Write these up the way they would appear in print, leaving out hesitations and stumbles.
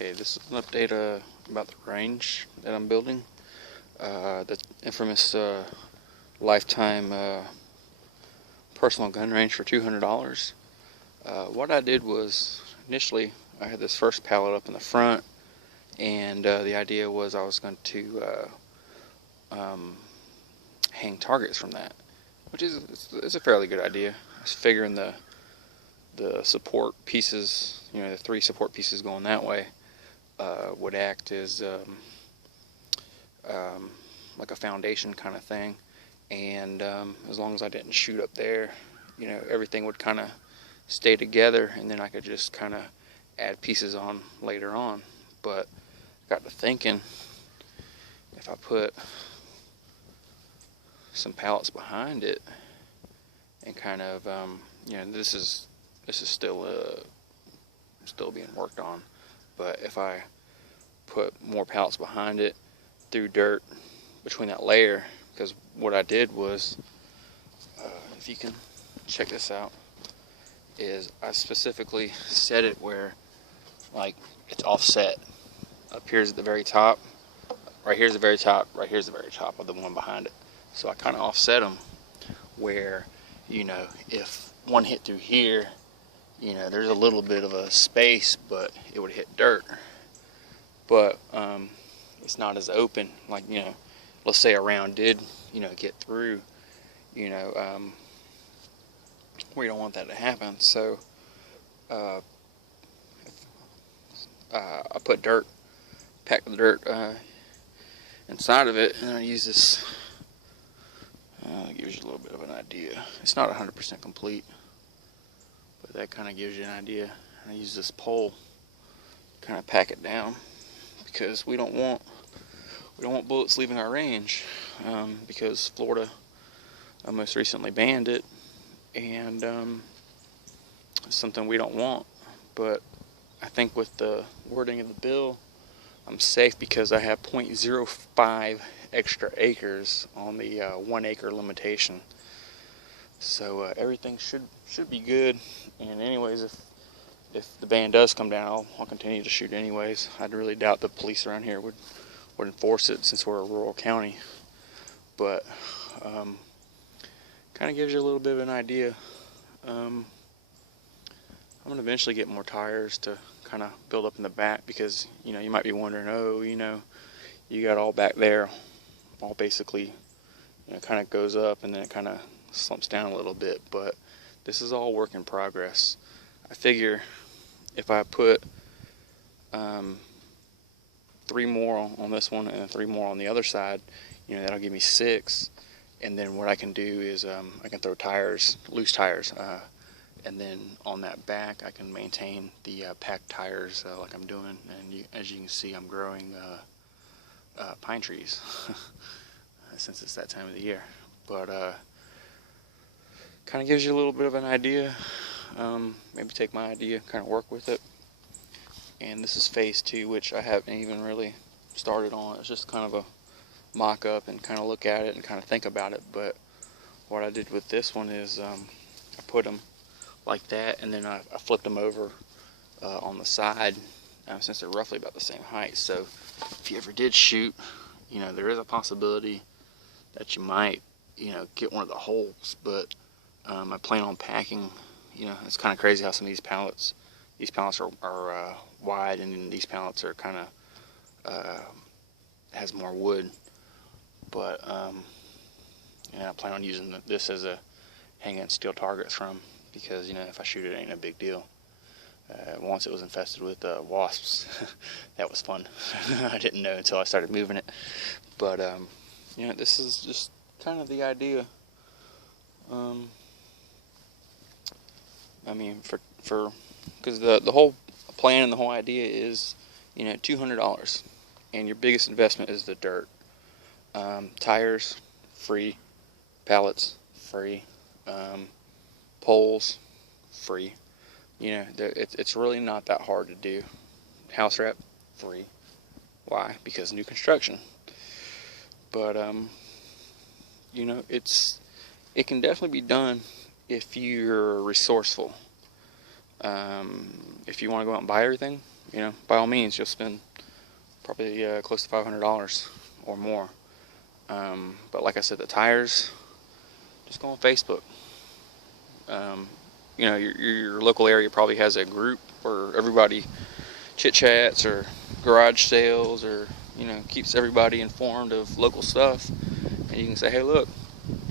Okay, this is an update about the range that I'm building. The infamous lifetime personal gun range for $200. What I did was, initially I had this first pallet up in the front, and the idea was I was going to hang targets from that, which is a fairly good idea. I was figuring the support pieces, the 3 support pieces going that way, would act as like a foundation kind of thing, and as long as I didn't shoot up there, everything would kind of stay together, and then I could just kind of add pieces on later on. But I got to thinking, if I put some pallets behind it and kind of this is still being worked on, but if I put more pallets behind it, through dirt between that layer, because what I did was, if you can check this out, is I specifically set it where, like, it's offset. Up here's at the very top, right here's the very top, right here's the very top of the one behind it. So I kind of offset them where, if one hit through here, there's a little bit of a space, but it would hit dirt. But it's not as open, like, let's say a round did, get through, we don't want that to happen. So I put dirt, pack the dirt inside of it, and I use this, gives you a little bit of an idea. It's not 100% complete, but that kind of gives you an idea. I use this pole to kind of pack it down, because we don't want bullets leaving our range, because Florida most recently banned it, and it's something we don't want. But I think with the wording of the bill, I'm safe, because I have 0.05 extra acres on the 1 acre limitation. So everything should be good. And anyways, if the ban does come down, I'll continue to shoot anyways. I'd really doubt the police around here would enforce it, since we're a rural county. But kind of gives you a little bit of an idea. I'm going to eventually get more tires to kind of build up in the back, because you might be wondering, you got all back there, all basically kind of goes up and then it kind of slumps down a little bit. But this is all work in progress. I figure if I put 3 more on this one and 3 more on the other side, that'll give me 6. And then what I can do is I can throw tires, loose tires, and then on that back I can maintain the packed tires like I'm doing. And as you can see, I'm growing pine trees since it's that time of the year. But kind of gives you a little bit of an idea. Maybe take my idea, kind of work with it. And this is phase 2, which I haven't even really started on. It's just kind of a mock-up and kind of look at it and kind of think about it. But what I did with this one is I put them like that, and then I flipped them over on the side, since they're roughly about the same height. So if you ever did shoot, there is a possibility that you might, get one of the holes. But I plan on packing, it's kind of crazy how some of these pallets are wide, and then these pallets are kind of has more wood. But I plan on using this as a hanging steel targets from, because if I shoot it, ain't no big deal. Once it was infested with wasps. That was fun. I didn't know until I started moving it. But this is just kind of the idea. I mean, because the whole plan and the whole idea is, $200, and your biggest investment is the dirt. Tires, free. Pallets, free. Poles, free. It's really not that hard to do. House wrap, free. Why? Because new construction. But it can definitely be done if you're resourceful. If you want to go out and buy everything, by all means, you'll spend probably close to $500 or more. But like I said, the tires, just go on Facebook. Your local area probably has a group where everybody chit chats or garage sales, or keeps everybody informed of local stuff. And you can say, hey, look,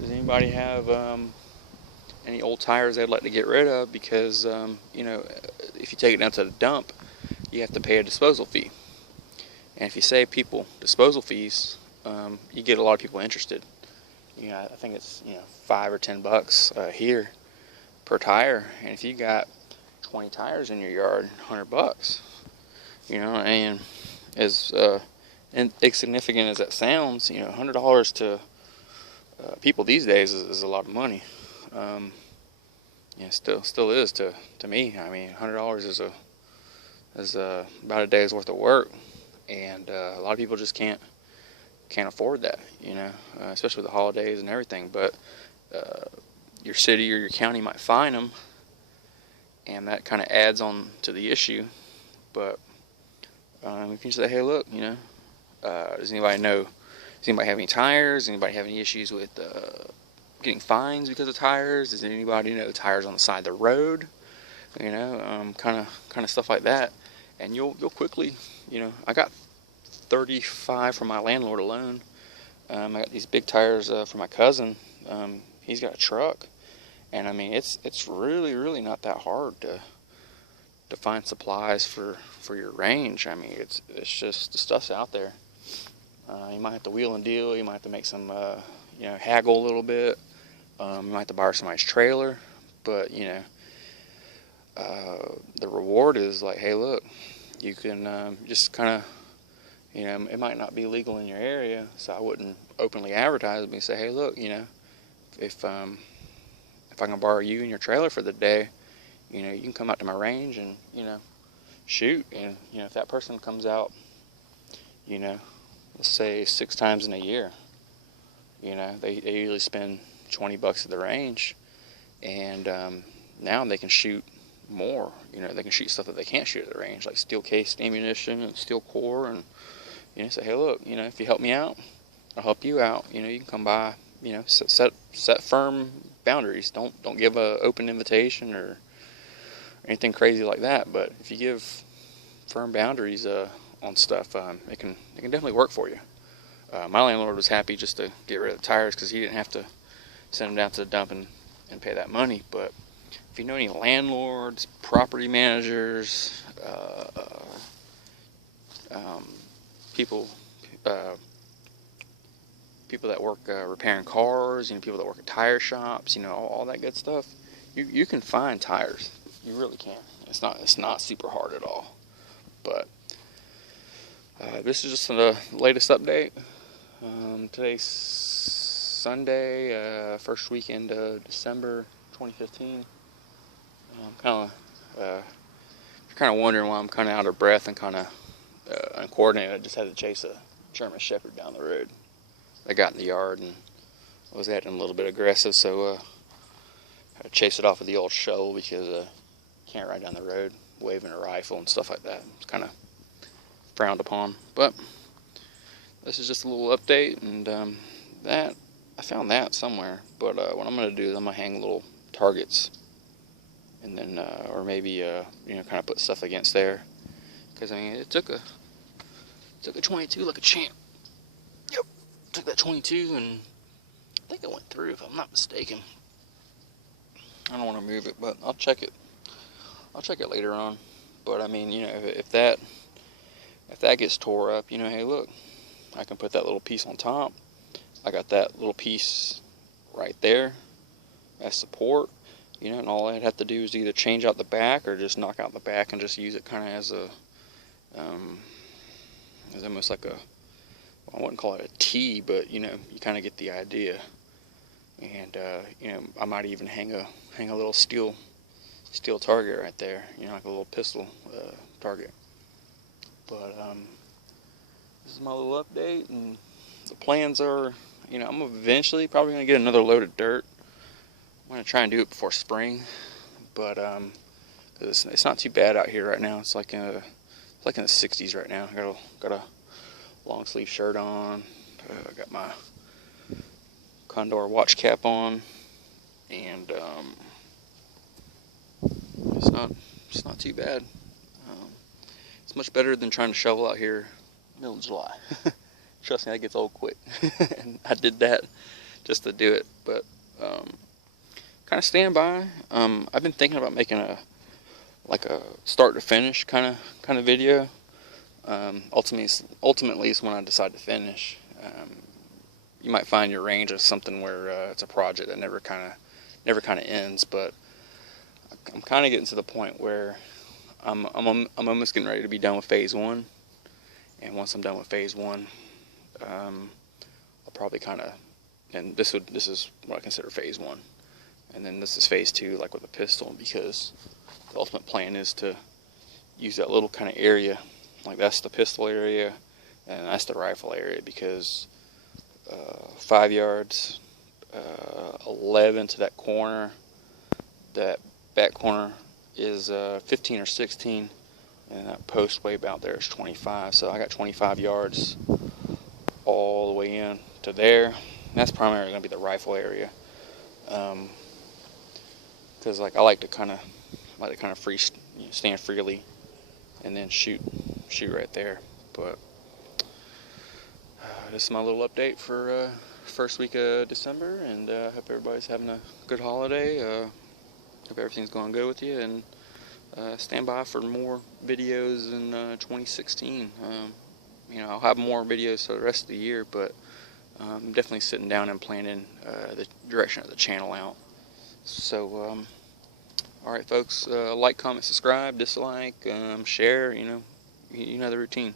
does anybody have any old tires they'd like to get rid of? Because if you take it down to the dump, you have to pay a disposal fee. And if you save people disposal fees, you get a lot of people interested. I think it's $5 or $10 here per tire, and if you got 20 tires in your yard, $100. And as insignificant as that sounds, $100 to people these days is a lot of money. Still is to me. I mean, $100 is about a day's worth of work, and a lot of people just can't afford that. Especially with the holidays and everything. But your city or your county might fine them, and that kind of adds on to the issue. But if you say, hey, look, does anybody have any tires? Does anybody have any issues with getting fines because of tires? Does anybody know tires on the side of the road? Kind of stuff like that. And you'll quickly, I got 35 from my landlord alone. I got these big tires for my cousin. He's got a truck, and I mean it's really not that hard to find supplies for your range. I mean it's just the stuff's out there. You might have to wheel and deal. You might have to make some haggle a little bit. You might have to borrow somebody's trailer, but the reward is like, hey, look, you can just kind of, it might not be legal in your area, so I wouldn't openly advertise it, but say, hey, look, if I can borrow you and your trailer for the day, you can come out to my range and shoot. And if that person comes out, let's say 6 times in a year, they usually spend $20 at the range, and now they can shoot more. They can shoot stuff that they can't shoot at the range, like steel cased ammunition and steel core, and say, hey, look, if you help me out, I'll help you out. You can come by. Set firm boundaries. Don't give a open invitation or anything crazy like that. But if you give firm boundaries on stuff, it can definitely work for you. My landlord was happy just to get rid of the tires because he didn't have to send them down to the dump and pay that money. But if you know any landlords, property managers, people that work repairing cars, people that work at tire shops, all that good stuff, you can find tires. You really can. It's not super hard at all. But this is just the latest update. Today's Sunday, first weekend of December 2015. If you're kind of wondering why I'm kind of out of breath and kind of uncoordinated, I just had to chase a German Shepherd down the road. I got in the yard and I was acting a little bit aggressive, so I chased it off with the old shovel because you can't ride down the road waving a rifle and stuff like that. It's kind of frowned upon. But this is just a little update, and I found that somewhere. But what I'm going to do is I'm going to hang little targets, and then or maybe kind of put stuff against there, because I mean it took a 22 like a champ. Yep, took that 22 and I think it went through, if I'm not mistaken. I don't want to move it, but I'll check it. I'll check it later on. But I mean, if that gets tore up, hey, look, I can put that little piece on top. I got that little piece right there as support, and all I'd have to do is either change out the back or just knock out the back and just use it kind of as almost like I wouldn't call it a T, but you kind of get the idea. And I might even hang a little steel target right there, like a little pistol target. But this is my little update, and the plans are, I'm eventually probably going to get another load of dirt. I'm going to try and do it before spring, but 'cause it's not too bad out here right now. It's like It's like in the 60s right now. Got a long sleeve shirt on. Got my Condor watch cap on, and it's not too bad. It's much better than trying to shovel out here middle of July. Trust me, that gets old quick. And I did that just to do it, but kind of stand by. I've been thinking about making a start to finish kind of video. Ultimately is when I decide to finish. You might find your range as something where it's a project that never kind of ends, but I'm kind of getting to the point where I'm almost getting ready to be done with phase 1, and once I'm done with phase 1, I'll probably and this is what I consider phase 1, and then this is phase 2, like with a pistol, because the ultimate plan is to use that little kind of area, like that's the pistol area, and that's the rifle area, because 5 yards, 11 to that corner, that back corner is 15 or 16, and that post way out there is 25. So I got 25 yards all the way in to there. And that's primarily going to be the rifle area, because like I like to kind of stand freely, and then shoot right there. But this is my little update for first week of December, and I hope everybody's having a good holiday. Hope everything's going good with you, and stand by for more videos in 2016. I'll have more videos for the rest of the year, but I'm definitely sitting down and planning the direction of the channel out. So, alright folks, like, comment, subscribe, dislike, share, you know the routine.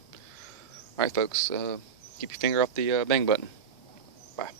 Alright folks, keep your finger off the bang button. Bye.